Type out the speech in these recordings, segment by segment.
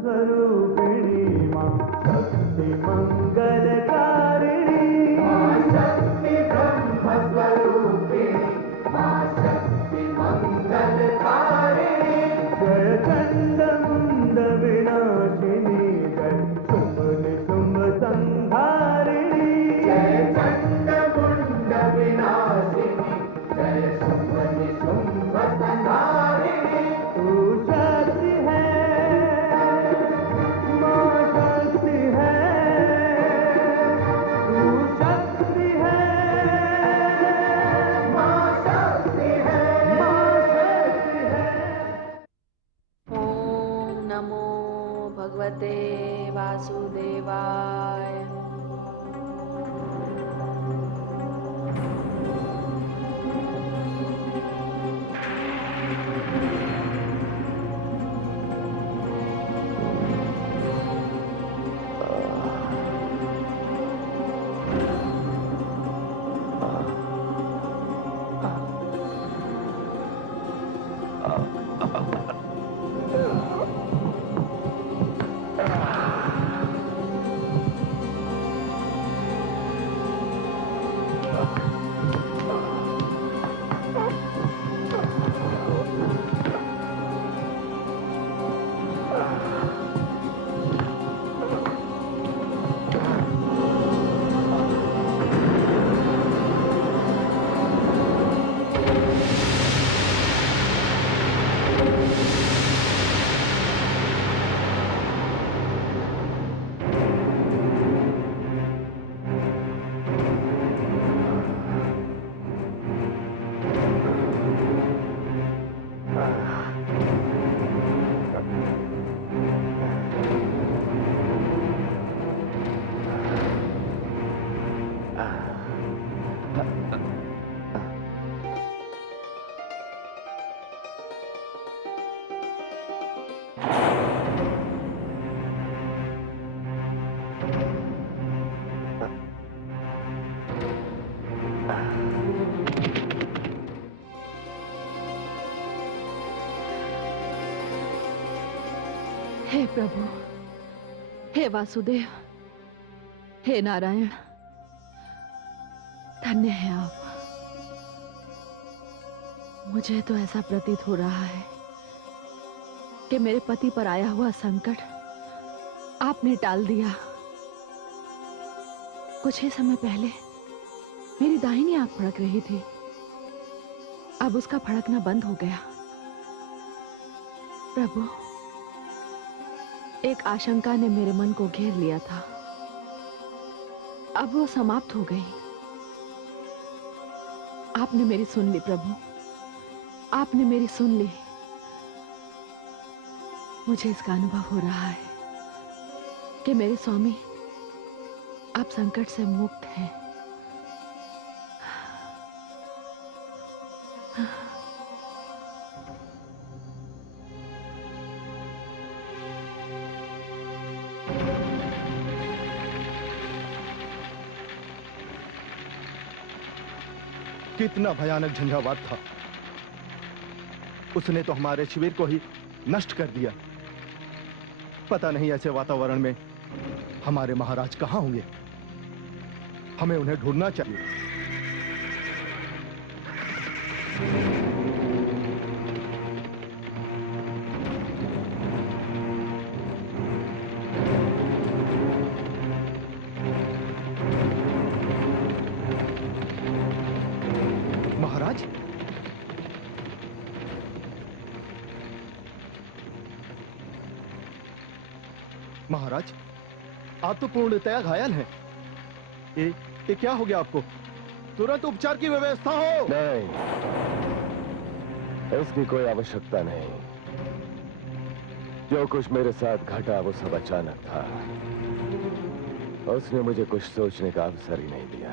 स्वरूपिणी माँ शक्ति मंगलकारिणी, माँ शक्ति ब्रह्म स्वरूपिणी, माँ शक्ति मंगलकारिणी। जय चंड मुंड विनाशिनी, जय शुंभ निशुंभ संहारिणी, जय चंड मुंड विनाशिनी, जय शुंभ निशुंभ संहारिणी। तू शक्ति है, माँ शक्ति है, तू शक्ति है, माँ शक्ति है, माँ शक्ति है। ओम नमो भगवते वासुदेवाय। हे प्रभु, हे वासुदेव, हे नारायण, धन्य है आप। मुझे तो ऐसा प्रतीत हो रहा है कि मेरे पति पर आया हुआ संकट आपने टाल दिया। कुछ ही समय पहले मेरी दाहिनी आंख फड़क रही थी, अब उसका फड़कना बंद हो गया। प्रभु, एक आशंका ने मेरे मन को घेर लिया था, अब वो समाप्त हो गई। आपने मेरी सुन ली प्रभु, आपने मेरी सुन ली। मुझे इसका अनुभव हो रहा है कि मेरे स्वामी आप संकट से मुक्त हैं। कितना भयानक झंझावात था। उसने तो हमारे शिविर को ही नष्ट कर दिया। पता नहीं ऐसे वातावरण में हमारे महाराज कहां होंगे। हमें उन्हें ढूंढना चाहिए। महाराज, महाराज, आप तो पूर्णतया घायल हैं। ये क्या हो गया आपको? तुरंत उपचार की व्यवस्था हो। नहीं, इसकी कोई आवश्यकता नहीं। जो कुछ मेरे साथ घटा वो सब अचानक था। उसने मुझे कुछ सोचने का अवसर ही नहीं दिया।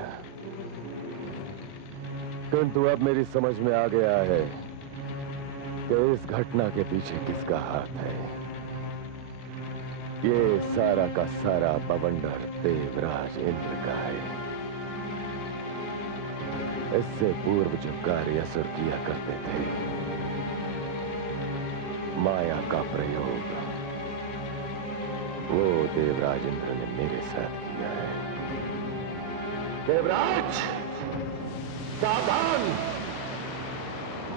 किंतु अब मेरी समझ में आ गया है कि इस घटना के पीछे किसका हाथ है। ये सारा का सारा बवंडर देवराज इंद्र का है। इससे पूर्व जो कार्य असुर किया करते थे, माया का प्रयोग वो देवराज इंद्र ने मेरे साथ किया है। देवराज, सावधान!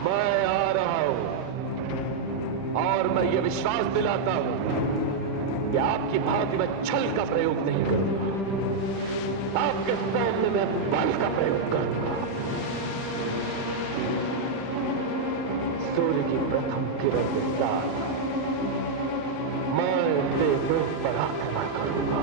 मैं आ रहा हूं और मैं ये विश्वास दिलाता हूं कि आपकी भांति मैं छल का प्रयोग नहीं करूंगा। आपके सामने मैं बल का प्रयोग करूंगा। सूर्य की प्रथम किरण के साथ मैं देवलोक पर आक्रमण करूंगा।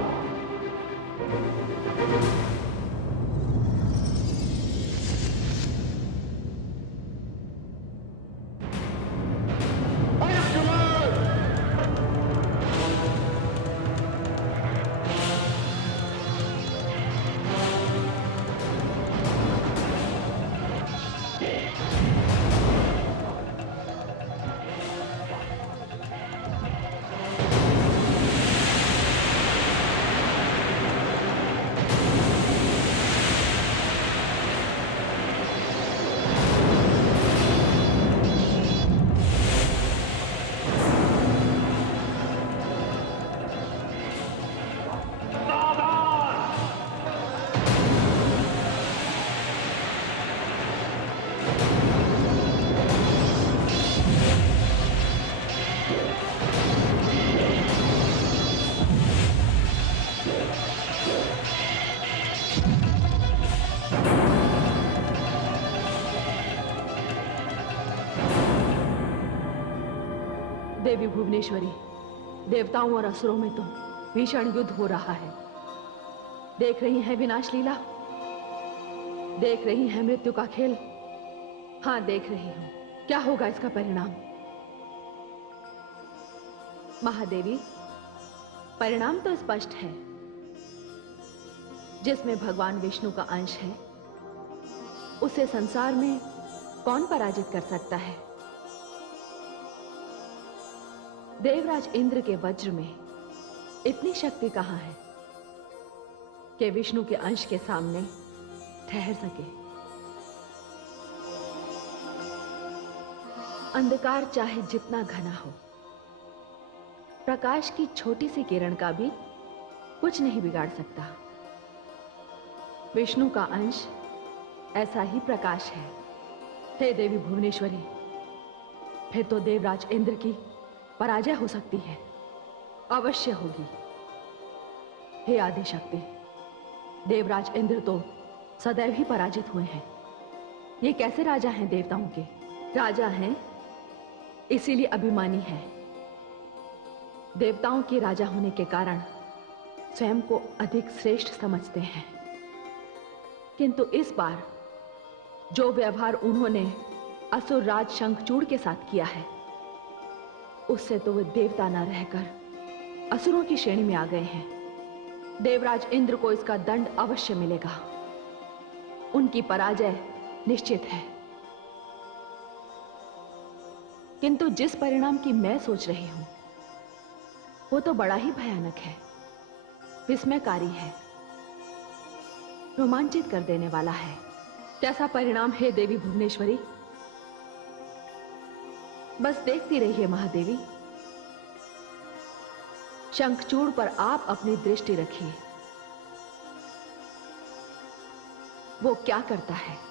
देवी भुवनेश्वरी, देवताओं और असुरों में तो भीषण युद्ध हो रहा है। देख रही हैं विनाश लीला, देख रही हैं मृत्यु का खेल। हाँ, देख रही हूं। क्या होगा इसका परिणाम? महादेवी, परिणाम तो स्पष्ट है। जिसमें भगवान विष्णु का अंश है, उसे संसार में कौन पराजित कर सकता है? देवराज इंद्र के वज्र में इतनी शक्ति कहां है कि विष्णु के अंश के सामने ठहर सके? अंधकार चाहे जितना घना हो, प्रकाश की छोटी सी किरण का भी कुछ नहीं बिगाड़ सकता। विष्णु का अंश ऐसा ही प्रकाश है। हे देवी भुवनेश्वरी, फिर तो देवराज इंद्र की पराजय हो सकती है, अवश्य होगी। हे आदिशक्ति, देवराज इंद्र तो सदैव ही पराजित हुए हैं। ये कैसे राजा हैं देवताओं के? राजा हैं इसीलिए अभिमानी हैं। देवताओं के राजा होने के कारण स्वयं को अधिक श्रेष्ठ समझते हैं। किंतु इस बार जो व्यवहार उन्होंने असुर राज शंखचूड़ के साथ किया है, उससे तो वे देवता न रहकर असुरों की श्रेणी में आ गए हैं। देवराज इंद्र को इसका दंड अवश्य मिलेगा। उनकी पराजय निश्चित है। किंतु जिस परिणाम की मैं सोच रही हूं, वो तो बड़ा ही भयानक है, विस्मयकारी है, रोमांचित कर देने वाला है। कैसा परिणाम है देवी भुवनेश्वरी? बस देखती रहिए महादेवी। शंखचूड़ पर आप अपनी दृष्टि रखिए, वो क्या करता है।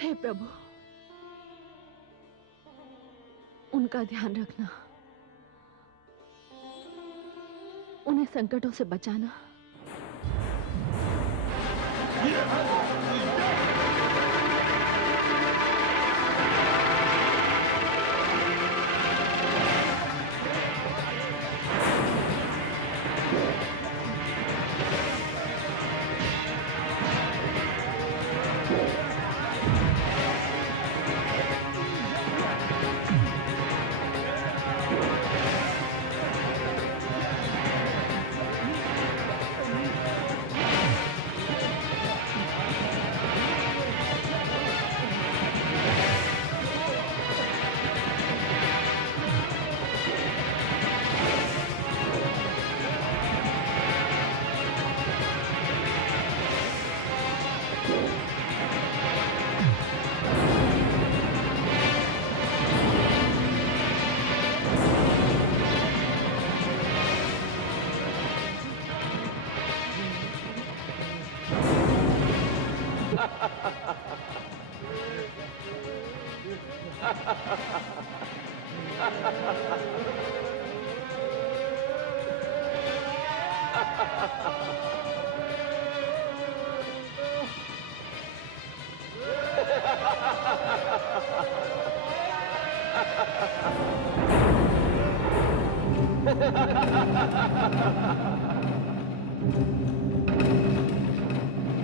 हे प्रभु, उनका ध्यान रखना, उन्हें संकटों से बचाना।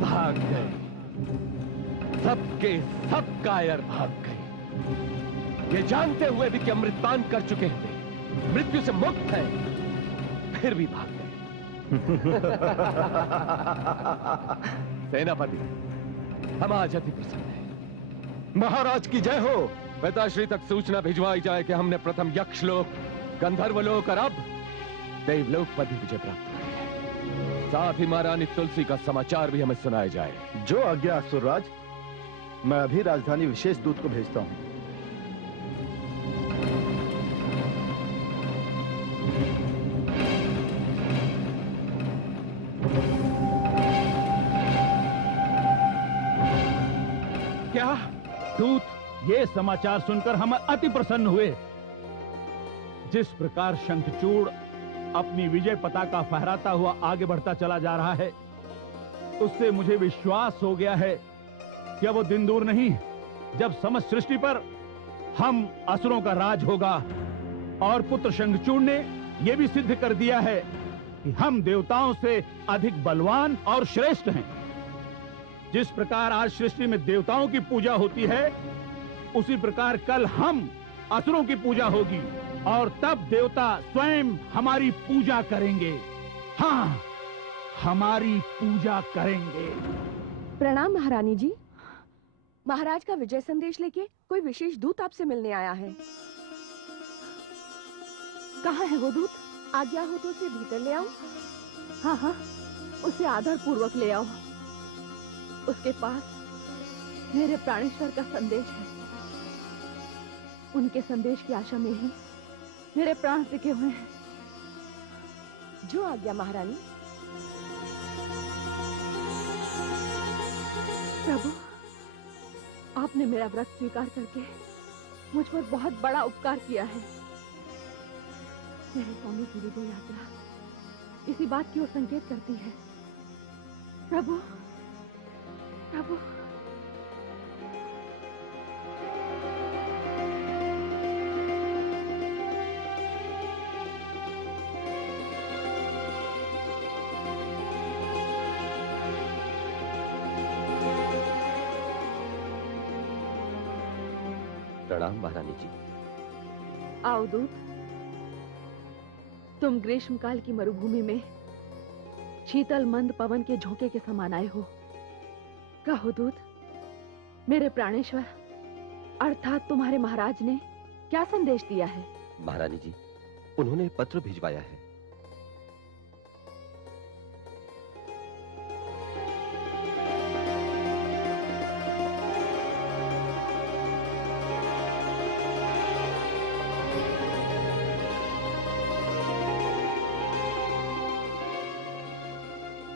भाग गए, सबके सब कायर भाग गए, ये जानते हुए भी कि अमृतपान कर चुके थे, मृत्यु से मुक्त है, फिर भी भाग गए। सेनापति, हम आज अति प्रसन्न हैं। महाराज की जय हो। पिताश्री तक सूचना भिजवाई जाए कि हमने प्रथम यक्षलोक, गंधर्वलोक और अब देवलोक पर भी विजय प्राप्त की है। साथ ही महारानी तुलसी का समाचार भी हमें सुनाया जाए। जो आज्ञा असुरराज, मैं अभी राजधानी विशेष दूत को भेजता हूं। क्या दूत? ये समाचार सुनकर हम अति प्रसन्न हुए। जिस प्रकार शंखचूड़ अपनी विजय पताका फहराता हुआ आगे बढ़ता चला जा रहा है, उससे मुझे विश्वास हो गया है कि वो दिन दूर नहीं जब समस्त सृष्टि पर हम असुरों का राज होगा। और पुत्र शंखचूड़ ने यह भी सिद्ध कर दिया है कि हम देवताओं से अधिक बलवान और श्रेष्ठ हैं। जिस प्रकार आज सृष्टि में देवताओं की पूजा होती है, उसी प्रकार कल हम असुरों की पूजा होगी और तब देवता स्वयं हमारी पूजा करेंगे। हाँ, हमारी पूजा करेंगे। प्रणाम महारानी जी। महाराज का विजय संदेश लेके कोई विशेष दूत आपसे मिलने आया है। कहाँ है वो दूत? आज्ञा हो तो उसे भीतर ले आओ। हाँ हाँ, उसे आदर पूर्वक ले आओ। उसके पास मेरे प्राणेश्वर का संदेश है। उनके संदेश की आशा में ही मेरे प्राण टिके हुए हैं। जो आज्ञा महारानी। प्रभु, आपने मेरा व्रत स्वीकार करके मुझ पर बहुत बड़ा उपकार किया है। मेरे स्वामी की विजय यात्रा इसी बात की ओर संकेत करती है। प्रभु, प्रभु, प्रणाम महारानी जी। आओ दूत। तुम ग्रीष्मकाल की मरुभूमि में शीतल मंद पवन के झोंके के समान आए हो। कहो दूत, मेरे प्राणेश्वर अर्थात तुम्हारे महाराज ने क्या संदेश दिया है? महारानी जी, उन्होंने पत्र भिजवाया है।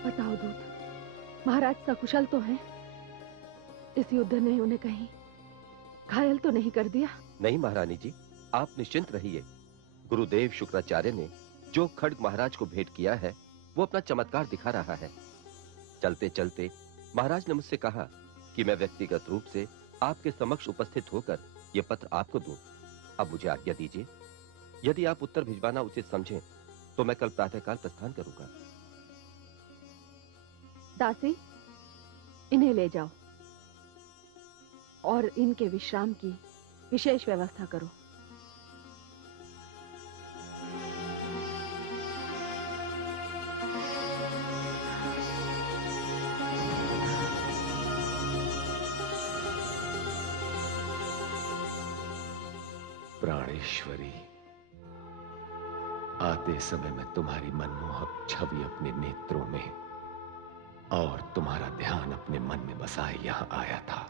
बताओ दूत, महाराज सकुशल तो हैं? इस युद्ध ने उन्हें कहीं घायल तो नहीं कर दिया? नहीं महारानी जी, आप निश्चिंत रहिए। गुरुदेव शुक्राचार्य ने जो खड्ग महाराज को भेंट किया है वो अपना चमत्कार दिखा रहा है। चलते चलते महाराज ने मुझसे कहा कि मैं व्यक्तिगत रूप से आपके समक्ष उपस्थित होकर यह पत्र आपको दूं। अब मुझे आज्ञा दीजिए। यदि आप उत्तर भिजवाना उचित समझें तो मैं कल प्रातःकाल प्रस्थान करूंगा। दासी, इन्हें ले जाओ और इनके विश्राम की विशेष व्यवस्था करो। प्राणेश्वरी, आते समय मैं तुम्हारी मनमोहक छवि अपने नेत्रों में और तुम्हारा ध्यान अपने मन में बसाए यहां आया था।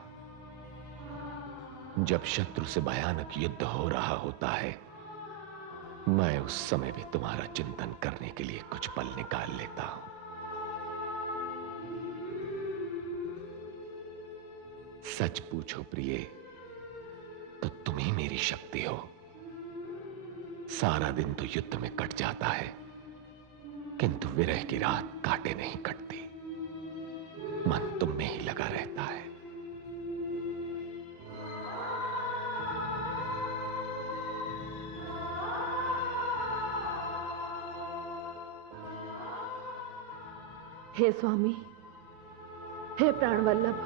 जब शत्रु से भयानक युद्ध हो रहा होता है, मैं उस समय भी तुम्हारा चिंतन करने के लिए कुछ पल निकाल लेता हूं। सच पूछो प्रिय, तो तुम ही मेरी शक्ति हो। सारा दिन तो युद्ध में कट जाता है, किंतु विरह की रात काटे नहीं कटती। मन तुम में ही लगा रहता है। हे स्वामी, हे प्राणवल्लभ,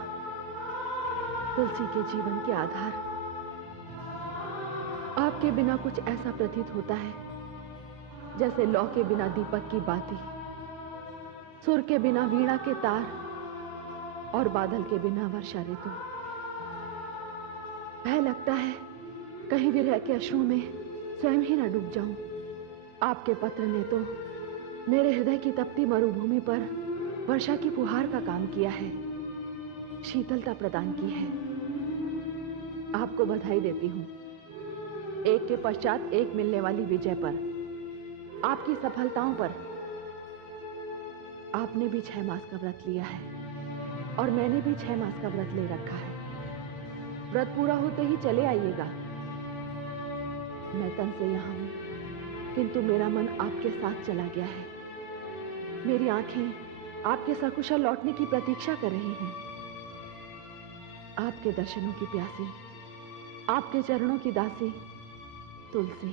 तुलसी के जीवन के आधार, आपके बिना कुछ ऐसा प्रतीत होता है जैसे लौ के बिना दीपक की बाती, सुर के बिना वीणा के तार और बादल के बिना वर्षा ऋतु। भय लगता है कहीं विरह के अश्रुओं में स्वयं ही न डूब जाऊं। आपके पत्र ने तो मेरे हृदय की तपती मरुभूमि पर वर्षा की फुहार का काम किया है, शीतलता प्रदान की है। आपको बधाई देती हूं एक के पश्चात एक मिलने वाली विजय पर, आपकी सफलताओं पर। आपने भी 6 मास का व्रत लिया है और मैंने भी 6 मास का व्रत ले रखा है। व्रत पूरा होते ही चले आइएगा। मैं तन से यहां हूं, किंतु मेरा मन आपके साथ चला गया है। मेरी आंखें आपके सकुशल लौटने की प्रतीक्षा कर रही हैं। आपके दर्शनों की प्यासी, आपके चरणों की दासी तुलसी।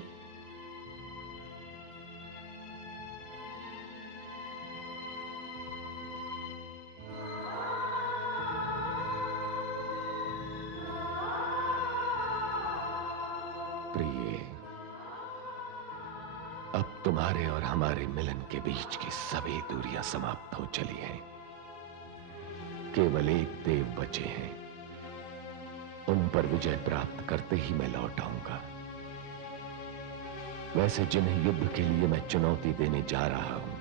प्रिय, अब तुम्हारे और हमारे मिलन के बीच की सभी दूरियां समाप्त हो चली हैं। केवल एक देव बचे हैं। उन पर विजय प्राप्त करते ही मैं लौट आऊंगा। वैसे जिन्हें युद्ध के लिए मैं चुनौती देने जा रहा हूं,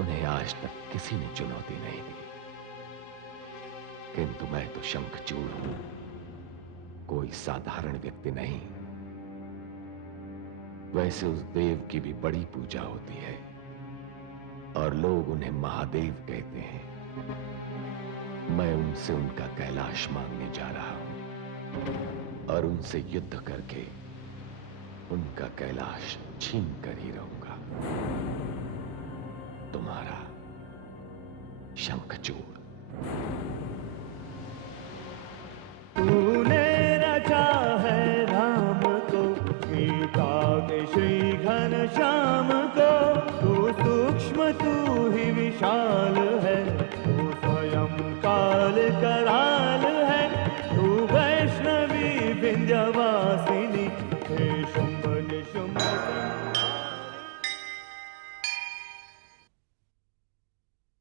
उन्हें आज तक किसी ने चुनौती नहीं दी। किंतु मैं तो शंखचूड़ हूं, कोई साधारण व्यक्ति नहीं। वैसे उस देव की भी बड़ी पूजा होती है और लोग उन्हें महादेव कहते हैं। मैं उनसे उनका कैलाश मांगने जा रहा हूं और उनसे युद्ध करके उनका कैलाश छीन कर ही रहूंगा। तुम्हारा शंखचूड़। तूने रचा है राम को, सीता के श्री घनश्याम को। तू सूक्ष्म, तू ही विशाल है, तू स्वयं काल कराल है। तू वैष्णवी विंध्यवासिनी, हे